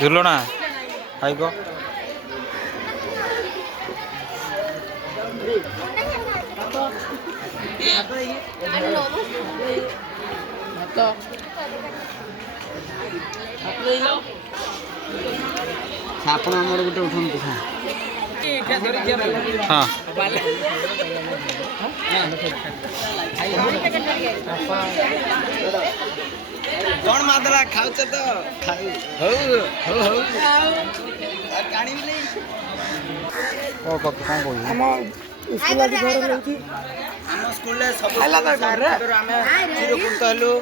ঝুলনা হাই গো ଆପଣ ଆମର ଗୋଟେ ଉଠନ୍ତୁ ହଁ କଣ ମାଦଲା ଖାଉଛ ତ ଖାଉ ହଉ ହଉ ହଉ କାଣିବି କଣ କହୁଛି ଆମ ସ୍କୁଲରେ ସବୁ ଆମେ ଚିରକୃତ ହେଲୁ